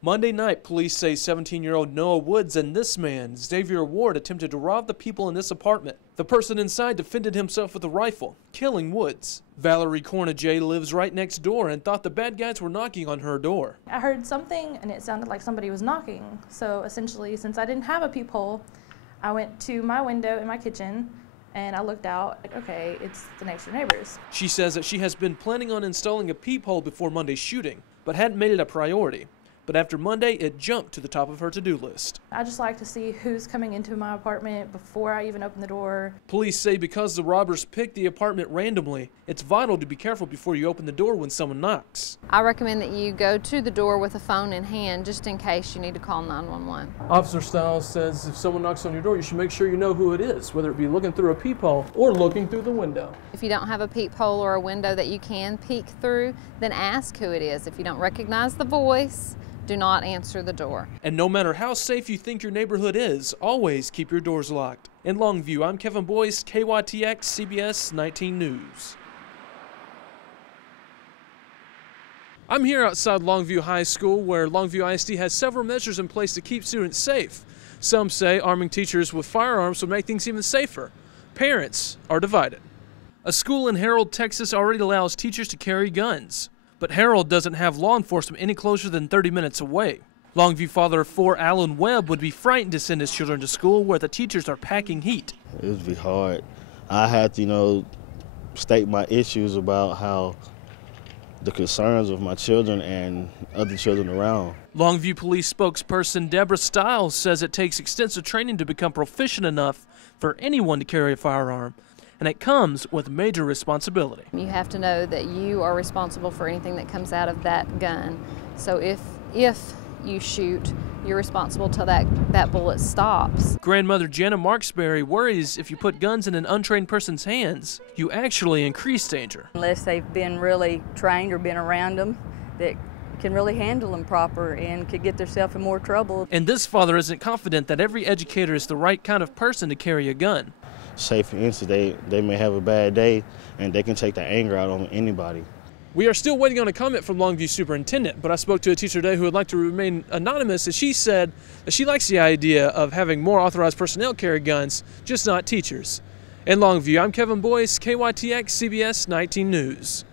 Monday night, police say 17-year-old Noah Woods and this man, Xavier Ward, attempted to rob the people in this apartment. The person inside defended himself with a rifle, killing Woods. Valerie Cornajay lives right next door and thought the bad guys were knocking on her door. I heard something and it sounded like somebody was knocking. So essentially, since I didn't have a peephole, I went to my window in my kitchen and I looked out, like, okay, it's the next door neighbors. She says that she has been planning on installing a peephole before Monday's shooting, but hadn't made it a priority. But after Monday, it jumped to the top of her to-do list. I just like to see who's coming into my apartment before I even open the door. Police say because the robbers picked the apartment randomly, it's vital to be careful before you open the door when someone knocks. I recommend that you go to the door with a phone in hand just in case you need to call 911. Officer Stiles says if someone knocks on your door, you should make sure you know who it is, whether it be looking through a peephole or looking through the window. If you don't have a peephole or a window that you can peek through, then ask who it is. If you don't recognize the voice, do not answer the door. And no matter how safe you think your neighborhood is, always keep your doors locked. In Longview, I'm Kevin Boyce, KYTX CBS 19 News. I'm here outside Longview High School, where Longview ISD has several measures in place to keep students safe. Some say arming teachers with firearms would make things even safer. Parents are divided. A school in Harold, Texas already allows teachers to carry guns. But Harold doesn't have law enforcement any closer than 30 minutes away. Longview father of 4 Alan Webb would be frightened to send his children to school where the teachers are packing heat. It would be hard. I had to, state my issues about how the concerns of my children and other children around. Longview police spokesperson Deborah Stiles says it takes extensive training to become proficient enough for anyone to carry a firearm. And it comes with major responsibility. You have to know that you are responsible for anything that comes out of that gun. So if you shoot, you're responsible till that bullet stops. Grandmother Jenna Marksberry worries if you put guns in an untrained person's hands, you actually increase danger. Unless they've been really trained or been around them, that can really handle them proper and could get themselves in more trouble. And this father isn't confident that every educator is the right kind of person to carry a gun. Say, for instance, they may have a bad day and they can take the anger out on anybody. We are still waiting on a comment from Longview superintendent, but I spoke to a teacher today who would like to remain anonymous, and she said that she likes the idea of having more authorized personnel carry guns, just not teachers. In Longview, I'm Kevin Boyce, KYTX CBS 19 News.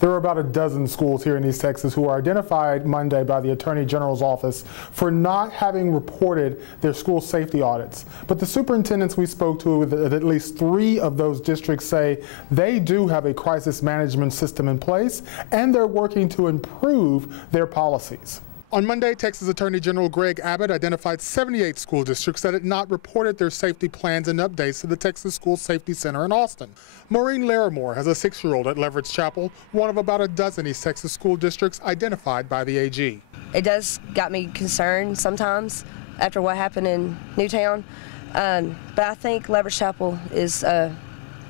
There are about a dozen schools here in East Texas who were identified Monday by the Attorney General's office for not having reported their school safety audits. But the superintendents we spoke to at least 3 of those districts say they do have a crisis management system in place and they're working to improve their policies. On Monday, Texas Attorney General Greg Abbott identified 78 school districts that had not reported their safety plans and updates to the Texas School Safety Center in Austin. Maureen Larimore has a 6-year-old at Leverett Chapel, one of about a dozen East Texas school districts identified by the AG. It does got me concerned sometimes after what happened in Newtown, but I think Leverett Chapel is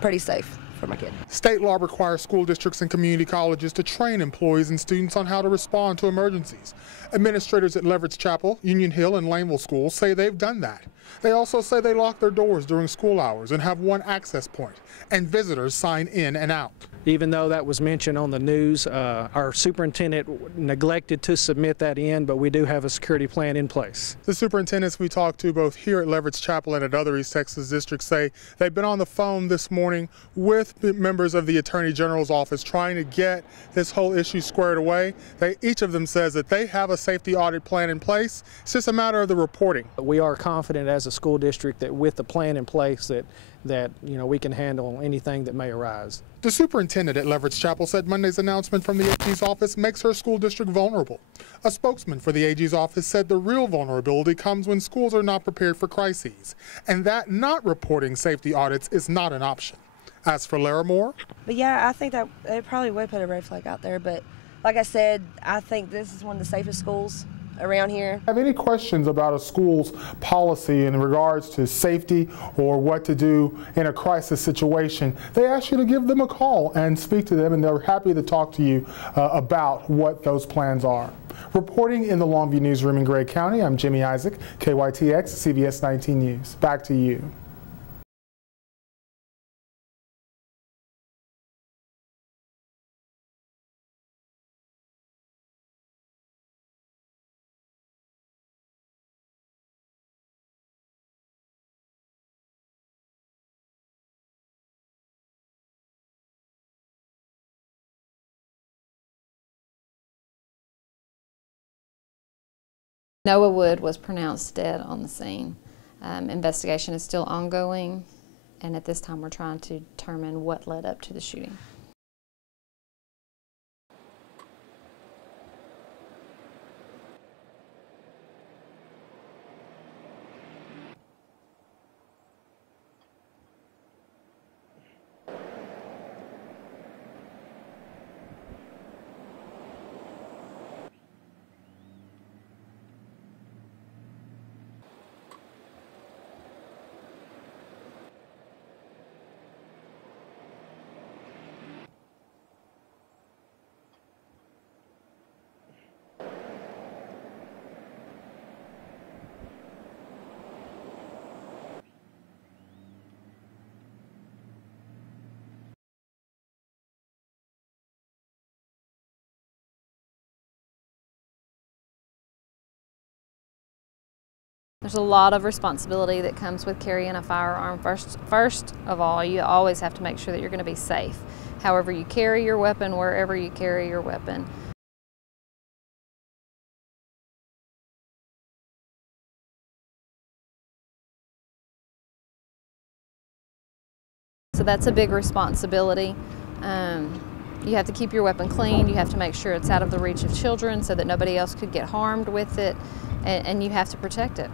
pretty safe for my kid. State law requires school districts and community colleges to train employees and students on how to respond to emergencies. Administrators at Leverett Chapel, Union Hill, and Laneville schools say they've done that. They also say they lock their doors during school hours and have one access point, and visitors sign in and out. Even though that was mentioned on the news, our superintendent neglected to submit that in, but we do have a security plan in place. The superintendents we talked to both here at Leverett Chapel and at other East Texas districts say they've been on the phone this morning with members of the Attorney General's office trying to get this whole issue squared away. Each of them says that they have a safety audit plan in place. It's just a matter of the reporting. We are confident as a school district that with the plan in place that we can handle anything that may arise. The superintendent at Leverett Chapel said Monday's announcement from the AG's office makes her school district vulnerable. A spokesman for the AG's office said the real vulnerability comes when schools are not prepared for crises, and that not reporting safety audits is not an option. As for Larimore? But yeah, I think that it probably would put a red flag out there, but like I said, I think this is one of the safest schools around here. Have any questions about a school's policy in regards to safety or what to do in a crisis situation, they ask you to give them a call and speak to them, and they're happy to talk to you about what those plans are. Reporting in the Longview newsroom in Gray County, I'm Jimmy Isaac, KYTX, CBS 19 News. Back to you. Noah Wood was pronounced dead on the scene. Investigation is still ongoing, and at this time we're trying to determine what led up to the shooting. There's a lot of responsibility that comes with carrying a firearm. First of all, you always have to make sure that you're going to be safe. However you carry your weapon, wherever you carry your weapon. So that's a big responsibility. You have to keep your weapon clean. You have to make sure it's out of the reach of children so that nobody else could get harmed with it, and you have to protect it.